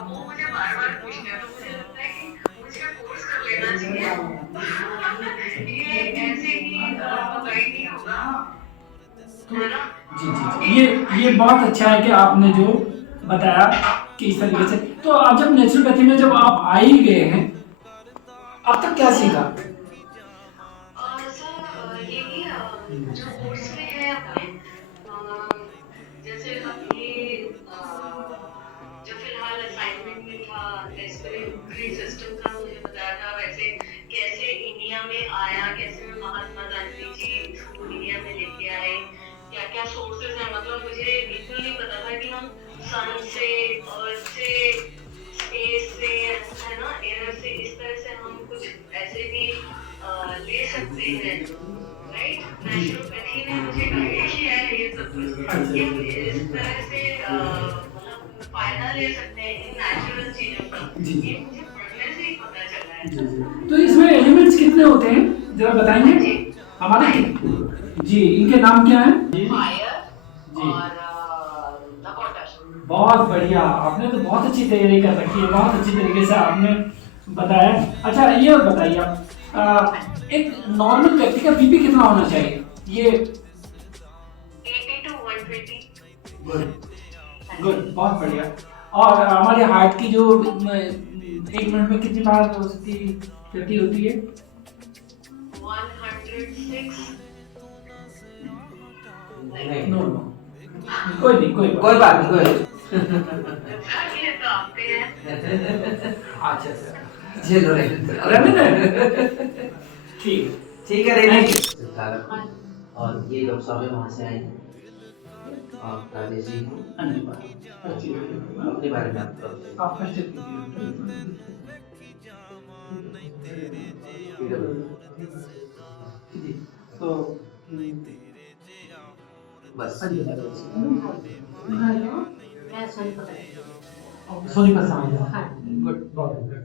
वो मुझे बार-बार पूछते हैं, तो मुझे लगता है कि मुझे कोर्स कर लेना चाहिए। ये ऐसे ही गाइड नहीं होगा, तो है ना? जी जी तो जी, एक ये बहुत अच्छा है कि आपने जो बताया कि इस तरीके से। तो आप जब नेचुरोपैथी में जब आप आ ही गए हैं, अब तक क्या सीखा? सर सर यही जो कोर्स में है अपने, जैसे अभी जो फिलहाल असाइनमेंट में था, रेस्पिरेटरी सिस्टम का मुझे बताया था, वैसे कैसे इंडिया में आया, कैसे महात्मा गांधी जी इसको इंडिया में लेके आए, क्या क्या सोर्सेज हैं। मतलब मुझे बिल्कुल नहीं पता था कि हम सन से, अर्थ से, स्पेस से, है ना, एयर से, इस तरह से हम कुछ ऐसे भी ले सकते हैं। राइट, जी नेचुरोपैथी ने मुझे गाइड किया है ये सब कुछ, कि हम इस तरह से मतलब फायदा ले सकते हैं इन नेचुरल चीजों का। जी जी ये मुझे पढ़ने से ही पता चला है। जी जी। तो इसमें एलिमेंट्स कितने होते हैं, जरा हाँ बताएंगे जी, हमारे फाइव। जी, इनके नाम क्या है जी? फायर जी, और द वाटर। बहुत बढ़िया, आपने तो बहुत अच्छी तैयारी कर रखी है, बहुत अच्छी तरीके से आपने बताया। अच्छा ये बताइए आप, हाँ जी, एक नॉर्मल व्यक्ति का बीपी कितना होना चाहिए ये? 80 to 120। गुड, हाँ गुड, जी, बहुत बढ़िया। और हमारे हार्ट की जो एक मिनट में कितनी बार उसकी गति होती है? 106। नहीं, नहीं, नो नो, कोई नहीं, कोई बात कोई बात नहीं, कोई नहीं। अच्छा ये तो आपके हैं। अच्छा अच्छा, चलो रहने दो। रहने दें, ठीक ठीक है, है, रहने थैंक यू। दो। और ये लोग सब वहाँ से आए हैं। और राजेश जी हैं। हाँ जी, अच्छी लगी। अपने बारे में आप थोड़ा बताइए। आप फर्स्ट कीजिए। PW। जी, तो बस। अजय हेलो, मैं सोनीपत से। सोनीपत से आए हैं। हाँ। गुड, बहुत बढ़िया।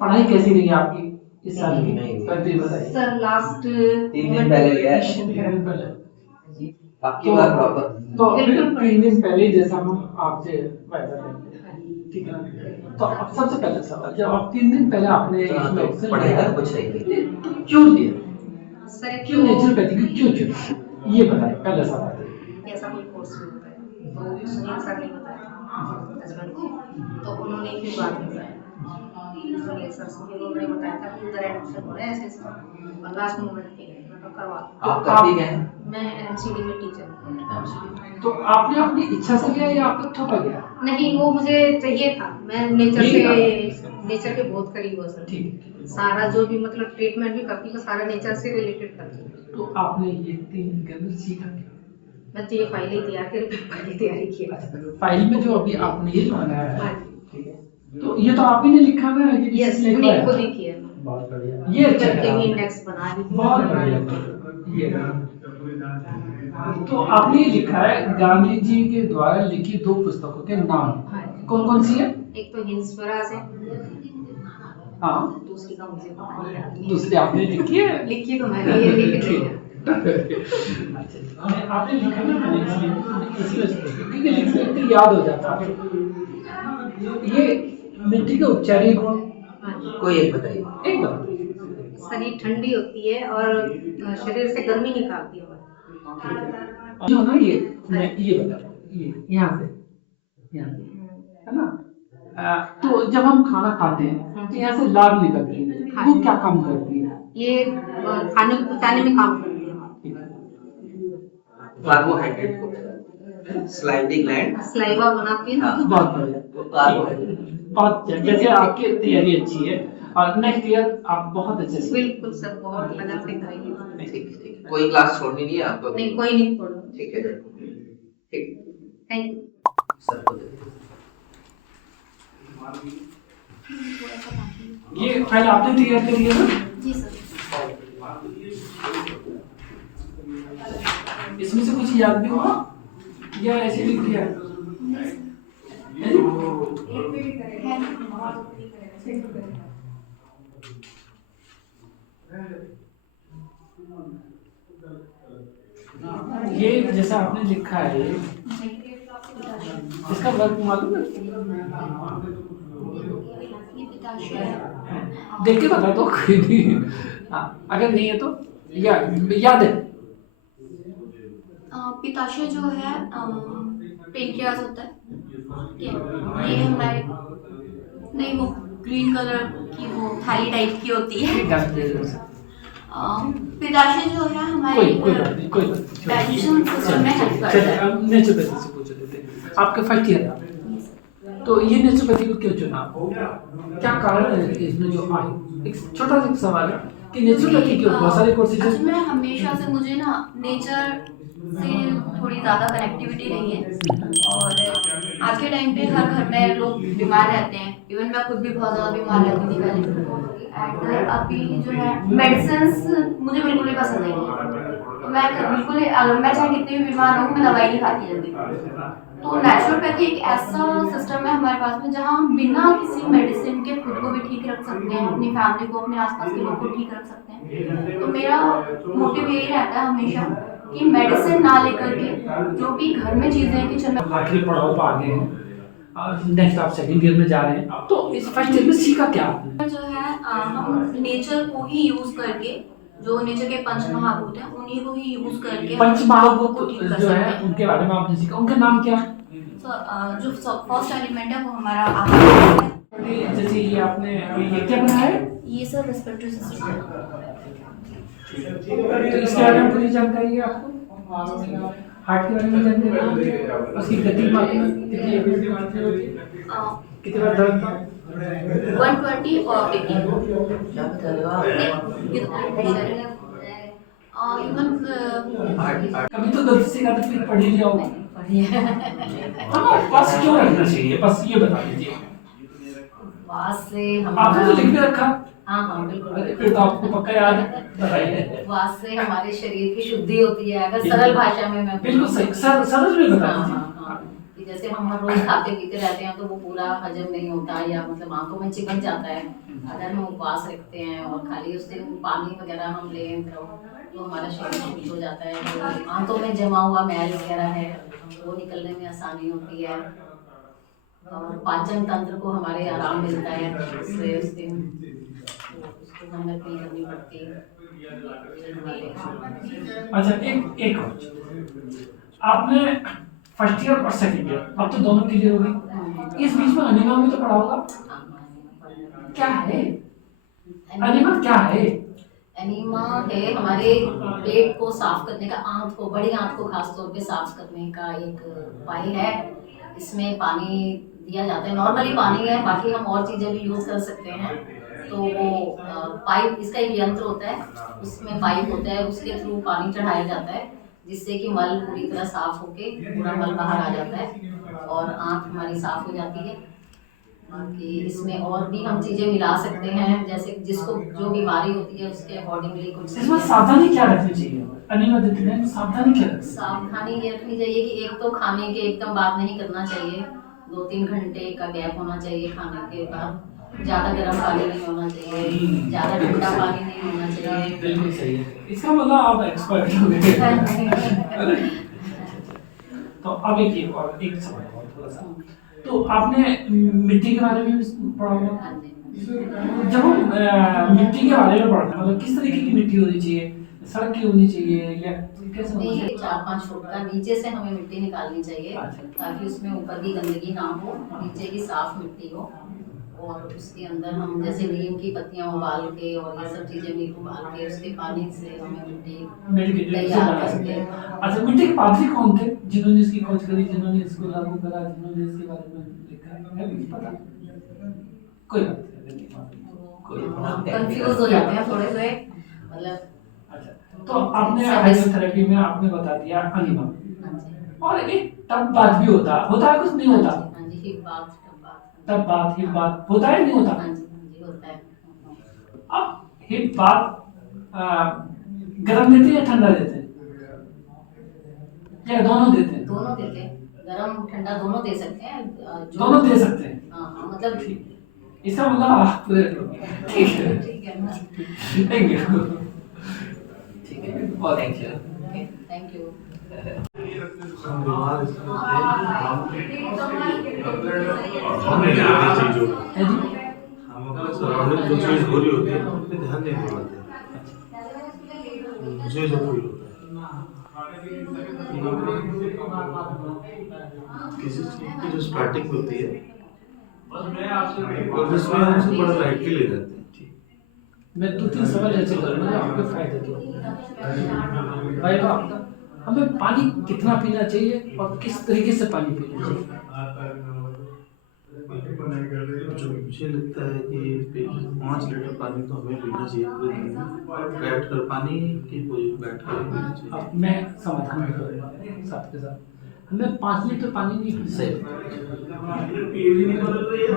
पढ़ाई कैसी रही आपकी इस साल की? नहीं, पहले तो ये बताइए। सर लास्ट 3 दिन मोमेंट पहले पे गया है। रिवीजन 3 दिन करा। पहले। आपकी तो बार प्रॉपर। तो फिर बिल्कुल 3 दिन पढ़ी। पहले ही जैसा हम आपसे वायदा करेंगे, हाँ। ठीक है ना? तो अब सबसे पहले सवाल, जब आप 3 दिन पहले आपने हाँ, इसमें तो एक्शन पढ़ाई लिया का तो कुछ है ही नहीं। तो क्यों लिया? सर एक क्यों तो नेचुरोपैथी को क्यों चुना, ये बताएं पहला सवाल। ऐसा कोई कोर्स नहीं होता है, तो सुनील सर ने बताया था हस्बैंड को, तो उन्होंने ही फिर बाद में बताया। सुनील सर से फिर उन्होंने बताया था कि उधर एडमिशन हो रहा है ऐसे ऐसे, और लास्ट मोमेंट पे गए थे, मैं कहा करवा तो दो। आप करते क्या हैं? मैं एमसीडी में टीचर हूँ। MCD। तो आपने अपनी इच्छा से लिया या आपको थोपा गया? नहीं, वो मुझे चाहिए था, मैं नेचर यही से, था। नेचर के बहुत करीब हूँ सर। ठीक है, ठीक है। सारा जो भी मतलब ट्रीटमेंट भी करती हूँ, सारा नेचर से रिलेटेड करती हूँ। तो आपने ये 3 दिन के अंदर सीखा क्या? मैं तो ये फाइल ही तैयार कर पेपर की तैयारी की है। अच्छा, फाइल में जो अभी आपने ये बनाया हाँ है, जी, ठीक है, तो ये तो आप ही ने लिखा ना, ये किसी यस, से नहीं लिखवाया? खुद ही किया है मैंने। बहुत बढ़िया, ये अच्छा इधर के करा भी आपने। इंडेक्स बना रही थी मैं, बहुत बना बढ़िया, रही थी। बहुत बढ़िया। ये रहा। तो आपने ये लिखा है गांधी जी के द्वारा लिखी 2 पुस्तकों के नाम, हाँ जी, कौन कौन सी है? एक तो हिंद स्वराज है, हाँ, दूसरी का मुझे पता नहीं, याद नहीं दूसरी आपने लिखी है? है। लिखी तो मैंने ये लिख रही है। अच्छा, आपने लिखा ना, मैंने इसलिए इसी वजह से लिखा, क्योंकि लिखते लिखते याद हो जाता है। ये मिट्टी के उपचारी गुण, हाँ जी, कोई एक बताइए। एक बात सर ये ठंडी होती है और शरीर से गर्मी निकालती है हमारे। जो ना, ये हाँ मैं जी। ये बता रहा हूँ, ये यहाँ से, यहाँ से, हम्म, है ना? तो जब हम खाना खाते हैं तो यहाँ से लार निकलती है, हाँ वो जी, क्या काम करती है? ये खाने को पचाने में काम करती है हमारे। ठीक है। कार्बोहाइड्रेट को स्लाइविंग ग्लैंड। सलाइवा बनाती है ना। हाँ, बहुत बढ़िया, वो कार्बोहाइड्रेट। बहुत अच्छा। जैसे आपकी तैयारी अच्छी है, और नेक्स्ट ईयर आप बहुत अच्छे से। बिल्कुल सर, बहुत लगन से करेंगे। ठीक है, ठीक है। कोई क्लास छोड़नी नहीं है आपको। नहीं, कोई नहीं छोड़ो। ठीक है, ठीक। Thank you. सर को दे दो। ये फाइल आपने तैयार करी है ना? जी सर। इसमें से कुछ याद भी हुआ या ऐसे लिख दिया? है जी? ये जैसा आपने लिखा है इसका वर्क मालूम है? ये पिताशय है। देख के बता दो कोई नहीं। हाँ, अगर नहीं है तो याद है। पिताशय जो है पेनक्रियाज होता है। ठीक है, ये हमारे नहीं वो ग्रीन कलर की वो थाली टाइप की होती है। पिताशय जो है हमारे कोई बात नहीं। डाइजेशन सिस्टम में हेल्प करता है। अब नेचुरोपैथी से पूछ लेते हैं। आपके फर्स्ट ईयर है तो ये नेचुरोपैथी को क्यों चुना? क्या कारण है इसमें जो आई? एक छोटा सा सवाल है कि नेचुरोपैथी क्यों? बहुत सारे कोर्सेज अच्छा, मैं हमेशा से मुझे ना नेचर से थोड़ी ज़्यादा कनेक्टिविटी रही है और आज के टाइम पे हर घर में लोग बीमार रहते हैं। इवन मैं खुद भी बहुत ज़्यादा बीमार रहती थी पहले। एंड अभी जो है मेडिसिन्स मुझे बिल्कुल भी पसंद नहीं है। तो मैं बिल्कुल अगर मैं चाहे कितनी भी बीमार हूँ मैं दवाई नहीं खाती जल्दी। तो नेचुरोपैथी एक ऐसा सिस्टम है हमारे पास में जहाँ हम बिना किसी मेडिसिन के खुद को भी ठीक रख सकते हैं, अपनी फैमिली को, अपने आसपास के लोग को ठीक रख सकते हैं। तो मेरा मोटिव यही रहता है हमेशा कि मेडिसिन ना लेकर के जो भी घर में चीजें हैं किचन में। आखिरी पड़ाव पर आ गए हैं, नेक्स्ट आप सेकंड ईयर में जा रहे हैं। तो इस फर्स्ट ईयर में सीखा क्या आपने? जो है हम नेचर को ही यूज करके, जो नेचर के पंच महाभूत हैं उन्हीं को ही यूज करके पंच महाभूत को ठीक कर जो है सकते हैं। उनके बारे में आपने सीखा, उनका नाम क्या? जो फर्स्ट एलिमेंट है वो हमारा आहार है। जैसे ये आपने ये क्या बनाया है? ये सब रेस्पिरेटरी सिस्टम है। तो इसके बारे में पूरी जानकारी है आपको? हार्ट के बारे में जानकारी है? उसकी गति मापना कितनी होती है? कितनी बार दर्द? 120 और 80। क्या बताएगा? ये तो प्रेशर है। कभी तो गलती से तो फिर पढ़ ही लिया होगा। बस क्यों रखना चाहिए, बस ये बता दीजिए। वास से आपने तो लिख के रखा। हाँ बिल्कुल। अरे फिर तो आपको पक्का याद है, बताइए। वास से हमारे शरीर की शुद्धि होती है। अगर सरल भाषा में मैं बिल्कुल सही, सरल में बता हाँ दीजिए। हाँ हाँ, कि जैसे हम हर रोज खाते पीते रहते हैं तो वो पूरा हजम नहीं होता या मतलब आंतों में चिपक जाता है। अगर हम उपवास रखते हैं और खाली उस दिन पानी वगैरह हम लें तो हमारा शरीर शुद्ध हो जाता है। जो आंतों में जमा हुआ मैल वगैरह है वो निकलने में आसानी होती है और पाचन तंत्र को हमारे आराम मिलता है। इसलिए उस दिन उसको मेहनत नहीं करनी पड़ती। अच्छा, एक और। आपने फर्स्ट ईयर और सेकंड ईयर अब तो दोनों क्लियर हो गई। इस बीच में अनिमा भी तो पढ़ा होगा। क्या है अनिमा? क्या है एनीमा? है हमारे पेट को साफ करने का, आंत को, बड़ी आंत को खास तौर पे साफ करने का एक उपाय है। इसमें पानी दिया जाता है, नॉर्मली पानी है, बाकी हम और चीज़ें भी यूज़ कर सकते हैं। तो वो पाइप, इसका एक यंत्र होता है, उसमें पाइप होता है, उसके थ्रू पानी चढ़ाया जाता है जिससे कि मल पूरी तरह साफ होके पूरा मल बाहर आ जाता है और आंत हमारी साफ हो जाती है। कि इसमें और भी हम चीज़ें मिला सकते हैं, जैसे जिसको जो बीमारी होती है उसके अकॉर्डिंगली कुछ इसमें सावधानी क्या रखनी चाहिए? अनिमा देते हैं सावधानी क्या रखनी? सावधानी ये रखनी चाहिए कि एक तो खाने के एकदम बात नहीं करना चाहिए। 2-3 घंटे का गैप होना चाहिए खाने के बाद। ज़्यादा गर्म पानी नहीं होना चाहिए, ज़्यादा ठंडा पानी नहीं होना चाहिए। बिल्कुल सही है, इसका मतलब आप एक्सपर्ट हो गए। तो अब एक सवाल और थोड़ा सा। तो आपने मिट्टी के बारे में भी पढ़ा होगा। जब हम मिट्टी के बारे में पढ़ते हैं मतलब किस तरीके की मिट्टी होनी चाहिए? सड़क की होनी चाहिए या कैसे होनी चाहिए? 4-5 फुट का नीचे से हमें मिट्टी निकालनी चाहिए ताकि उसमें ऊपर की गंदगी ना हो, नीचे की साफ मिट्टी हो। और उसके अंदर हम जैसे नीम की पत्तियां उबाल के और ये सब चीज़ें भी उबाल के उसके पानी से हमें मिट्टी तैयार करके। अच्छा, मिट्टी के पादरी कौन थे जिन्होंने इसकी खोज करी, जिन्होंने इसको लागू करा, जिन्होंने इसके बारे में लिखा है? कुछ पता? कोई बात नहीं, कंफ्यूज हो जाते हैं थोड़े से मतलब। अच्छा, तो आपने हाइड्रोथेरेपी में आपने बता दिया अनिमा, और एक तब बात भी होता है कुछ नहीं होता? हाँ जी, हिप बात, तब बात हिप बात होता है नहीं होता? हाँ जी होता है। अब हिप बात गरम देते हैं या ठंडा देते हैं या दोनों देते हैं? दोनों देते हैं, गरम ठंडा दोनों दे सकते हैं। दोनों दे सकते हैं। हाँ मतलब इसका मतलब आप ठीक है, ठीक है ना। Thank you. ठीक ठीक है, और थैंक यू। Thank you. हम बीमार इसलिए थे, हम अपने सराउंडिंग जो चीज़ हो रही होती है उन पे ध्यान नहीं दे पाते। मुझे जो फील होता है किसी चीज़ की जो स्टार्टिंग होती है और जिसमें हम उसे बड़ा लाइटली ले जाते हैं। मैं 2-3 सवाल ऐसे करूँगा जो आपके फायदे के भाई साहब, हमें पानी कितना पीना चाहिए और किस तरीके से पानी पीना चाहिए? जो मुझे लगता है कि 5 लीटर पानी तो हमें पीना चाहिए पूरे दिन में, बैठ कर पानी की पोजीशन बैठ कर पीना चाहिए। अब मैं समाधान भी करूँगा साथ के साथ। हमें 5 लीटर पानी नहीं पीना,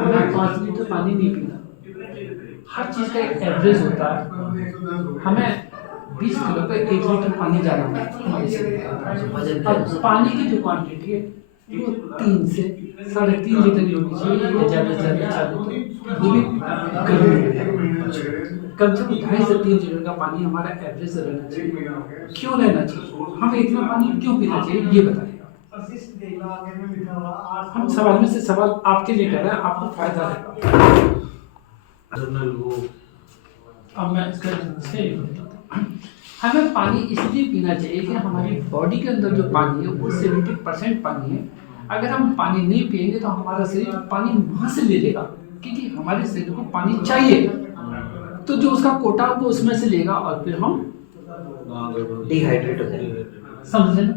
हमें 5 लीटर पानी नहीं पीना। हर चीज़ का एक एवरेज होता है। हमें 20 किलो पे 1 लीटर पानी जाना है हमारे शरीर में। अब पानी की जो क्वांटिटी है वो 3 से 3.5 लीटर की होनी चाहिए, ज़्यादा से ज़्यादा 4 लीटर, वो भी गर्मी में। कम से कम 2.5 से 3 लीटर का पानी हमारा एवरेज रहना चाहिए। क्यों रहना चाहिए, हमें इतना पानी क्यों पीना चाहिए, ये बताइए। हम सवाल में से सवाल आपके लिए कर रहे हैं, आपको फायदा रहेगा। जनरल वो अब मैं इसका सही बताता हूँ। हमें पानी इसलिए पीना चाहिए कि हमारी बॉडी के अंदर जो पानी है वो 70% पानी है। अगर हम पानी नहीं पिएंगे तो हमारा शरीर पानी वहाँ से ले लेगा, क्योंकि हमारे शरीर को पानी चाहिए। तो जो उसका कोटा वो उसमें से लेगा और फिर हम डिहाइड्रेट हो जाएंगे। समझे ना।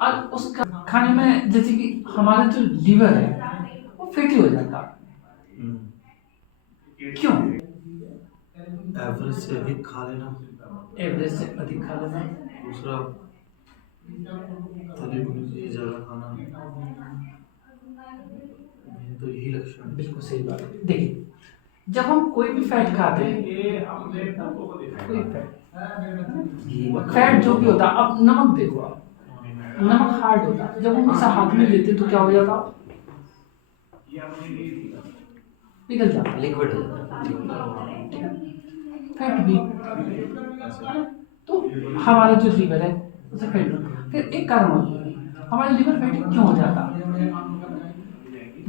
और उस खाने में जैसे कि हमारा जो लीवर है वो फैटी हो जाता है। क्यों? एवरेज से अधिक खा लेना, एवरेज से अधिक खा लेना। दूसरा तली भुनी चीज़ ज़्यादा खाना, तो यही लक्षण है। बिल्कुल सही बात है। देखिए, जब हम कोई भी फैट खाते हैं, कोई फैट जो भी होता है, अब नमक देखो आप, नमक हार्ड होता है, जब हम उसे हाथ में लेते तो क्या हो जाता, पिघल जाता, लिक्विड हो जाता फैट भी। तो हमारा जो लीवर है उसे फैट, फिर एक कारण होता है हमारा लीवर फैटी क्यों हो जाता।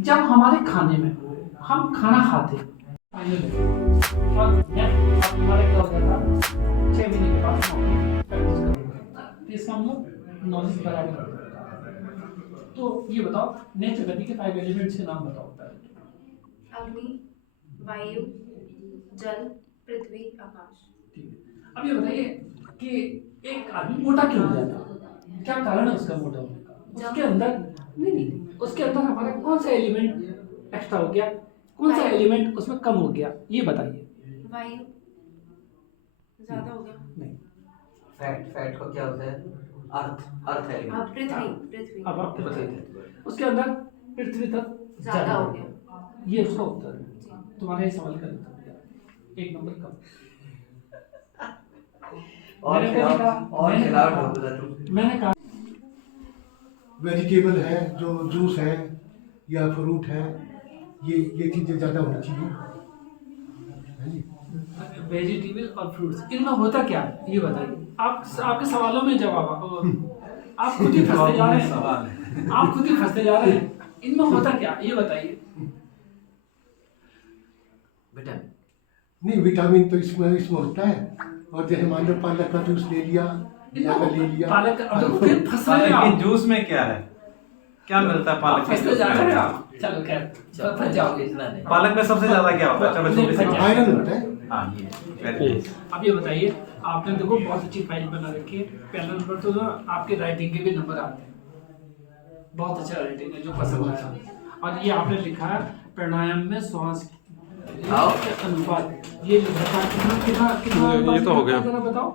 जब हमारे खाने में हम खाना खाते और हमारे क्या हो जाता 6 महीने के बाद इसका हम लोग नॉलेज बराबर कर सकते हैं। तो ये बताओ, नेचर गति के 5 एलिमेंट्स के नाम बताओ पहले। अग्नि, वायु, जल, पृथ्वी, आकाश। ठीक है, अब ये बताइए कि एक आदमी मोटा क्यों हो जाता है, क्या कारण है उसका मोटा होने का? उसके अंदर नहीं, उसके अंदर हमारा कौन सा एलिमेंट एक्स्ट्रा हो गया, कौन सा एलिमेंट उसमें कम हो गया, ये बताइए। वायु ज्यादा हो गया। नहीं, फैट को क्या होता है? Earth element. पृथ्वी। अब आपको बताइए, उसके अंदर पृथ्वी तक ज्यादा हो गया। ये उसका उत्तर है। तुम्हारे सवाल का उत्तर 1 नंबर कम। मैंने कहा वेजिटेबल है, जो जूस है या फ्रूट है, ये चीज़ें ज़्यादा होनी चाहिए। वेजिटेबल और फ्रूट्स, इनमें होता क्या है ये बताइए। आपके सवालों में जवाब आप खुद ही फंसते जा रहे हैं, आप खुद ही फंसते जा रहे हैं। इनमें होता क्या ये बताइए। विटामिन नहीं, विटामिन तो इसमें होता है। और जैसे मान लो पालक का जूस ले लिया, ले लिया, पालक फिर फंस रहे हैं पालक के आप। जूस में क्या है, क्या मिलता है पालक के फंसते जूस जा रहे हैं में? आप। चलो खैर, फंस जाओगे। पालक में सबसे ज्यादा क्या होता है? चलो छोटी सी आयरन होता है। हाँ ये very nice। अब ये बताइए, आपने देखो बहुत अच्छी फाइल बना रखी है। पहला नंबर तो ना आपके राइटिंग के भी नंबर आते हैं, बहुत अच्छा राइटिंग है जो पसंद आया। और ये आपने लिखा है प्राणायाम में श्वास के अनुपात, ये कितना ये तो हो गया। जरा बताओ।